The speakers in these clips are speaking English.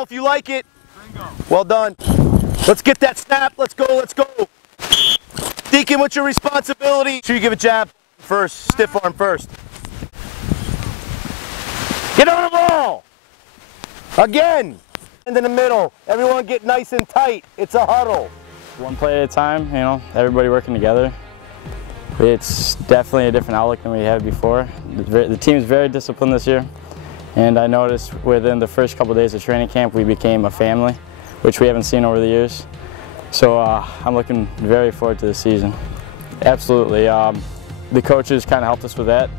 ball if you like it. Well done. Let's get that snap. Let's go, let's go. Deacon, what's your responsibility? Make sure you give a jab first, stiff arm first. Get on the ball. Again. And in the middle. Everyone get nice and tight. It's a huddle. One play at a time, you know, everybody working together. It's definitely a different outlook than we had before. The team's very disciplined this year, and I noticed within the first couple of days of training camp we became a family, which we haven't seen over the years. So I'm looking very forward to the season. Absolutely. The coaches kind of helped us with that.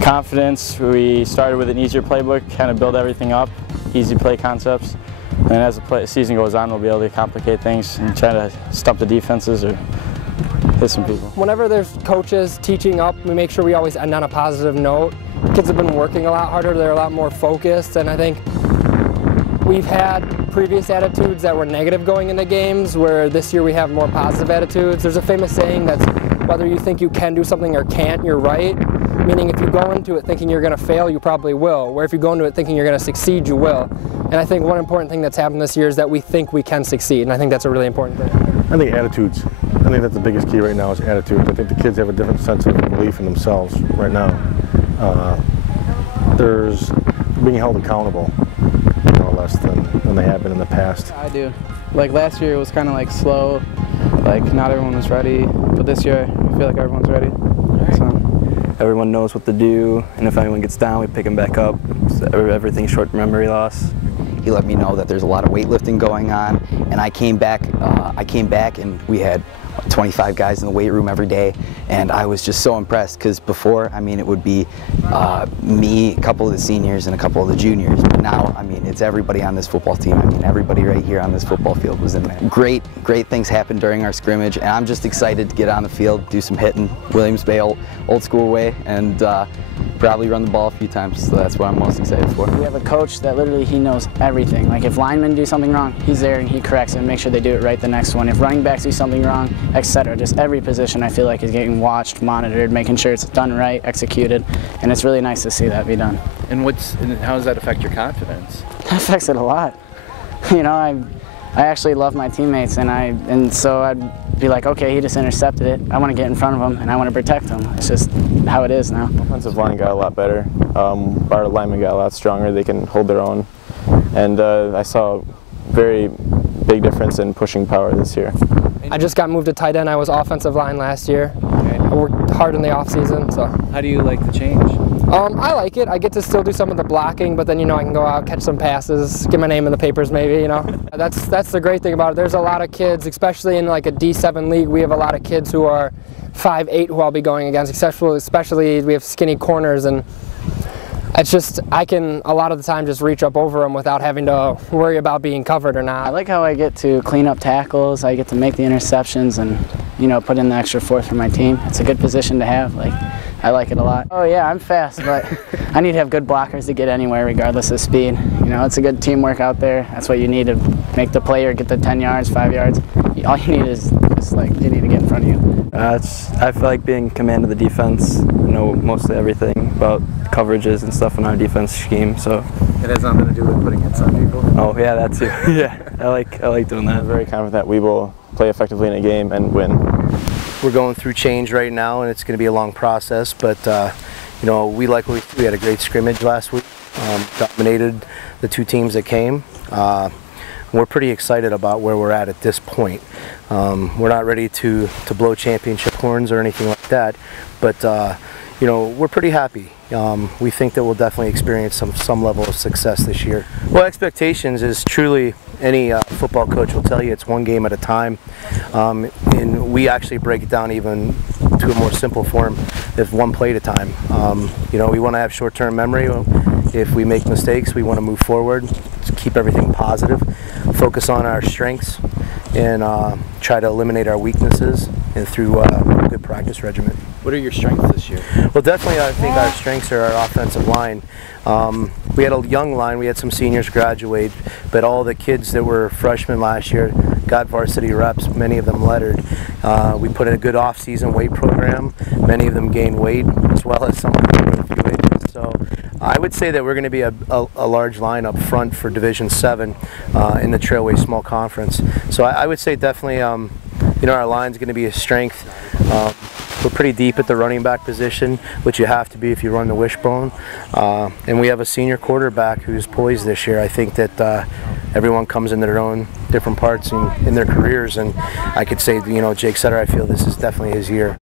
Confidence, we started with an easier playbook, kind of build everything up, easy play concepts. And as the season goes on, we'll be able to complicate things and try to stump the defenses or hit some people. Whenever there's coaches teaching up, we make sure we always end on a positive note. Kids have been working a lot harder, they're a lot more focused, and I think we've had previous attitudes that were negative going into games, where this year we have more positive attitudes. There's a famous saying that's whether you think you can do something or can't, you're right. Meaning if you go into it thinking you're going to fail, you probably will. Where if you go into it thinking you're going to succeed, you will. And I think one important thing that's happened this year is that we think we can succeed, and I think that's a really important thing. I think attitudes. I think that's the biggest key right now is attitudes. I think the kids have a different sense of belief in themselves right now. There's being held accountable, more or less, than they have been in the past. I do. Like last year it was kind of like slow, like not everyone was ready, but this year I feel like everyone's ready. So. Everyone knows what to do, and if anyone gets down, we pick them back up. So everything's short memory loss. He let me know that there's a lot of weightlifting going on, and I came back and we had 25 guys in the weight room every day, and I was just so impressed because before, I mean, it would be me, a couple of the seniors, and a couple of the juniors. But now, I mean, it's everybody on this football team. I mean, everybody right here on this football field was in there. Great things happened during our scrimmage, and I'm just excited to get on the field, do some hitting, Williams Bay old school way, and probably run the ball a few times, so that's what I'm most excited for. We have a coach that literally he knows everything. Like if linemen do something wrong, he's there and he corrects it and makes sure they do it right the next one. If running backs do something wrong, etc. Just every position I feel like is getting watched, monitored, making sure it's done right, executed, and it's really nice to see that be done. And how does that affect your confidence? That affects it a lot. You know, I actually love my teammates, and so I'd be like, okay, he just intercepted it. I want to get in front of him, and I want to protect him. It's just how it is now. Offensive line got a lot better. Our linemen got a lot stronger. They can hold their own. And I saw a very big difference in pushing power this year. I just got moved to tight end. I was offensive line last year. Okay. I worked hard in the off-season. So. How do you like the change? I like it. I get to still do some of the blocking, but then, you know, I can go out, catch some passes, get my name in the papers maybe, you know. That's the great thing about it. There's a lot of kids, especially in like a D7 league, we have a lot of kids who are 5'8" who I'll be going against, especially we have skinny corners, and it's just, I can a lot of the time just reach up over them without having to worry about being covered or not. I like how I get to clean up tackles, I get to make the interceptions and, you know, put in the extra force for my team. It's a good position to have. Like, I like it a lot. Oh yeah, I'm fast, but I need to have good blockers to get anywhere regardless of speed. You know, it's a good teamwork out there. That's what you need to make the player get the 10 yards, 5 yards. All you need is just like, you need to get in front of you. I feel like being command of the defense. I know mostly everything about coverages and stuff in our defense scheme. So It has nothing to do with putting hits on people? Oh yeah, that too. Yeah, I like doing that. I'm very confident that we will play effectively in a game and win. We're going through change right now, and it's going to be a long process, but you know, we had a great scrimmage last week, dominated the two teams that came. We're pretty excited about where we're at this point. We're not ready to blow championship horns or anything like that, but you know, we're pretty happy. We think that we'll definitely experience some level of success this year. Well, expectations is truly, any football coach will tell you, it's one game at a time, and we actually break it down even to a more simple form, if one play at a time. You know, we want to have short-term memory. If we make mistakes, we want to move forward, keep everything positive, focus on our strengths, and try to eliminate our weaknesses, and through a good practice regimen. What are your strengths this year? Well, definitely I think our strengths are our offensive line. We had a young line, we had some seniors graduate, but all the kids that were freshmen last year got varsity reps, many of them lettered. We put in a good off-season weight program. Many of them gained weight, as well as some of them put a few inches. So I would say that we're going to be a large line up front for Division 7 in the Trailway Small Conference. So I would say definitely, you know, our line's going to be a strength. We're pretty deep at the running back position, which you have to be if you run the wishbone. And we have a senior quarterback who's poised this year. I think that everyone comes into their own different parts in their careers, and I could say, you know, Jake Sutter, I feel this is definitely his year.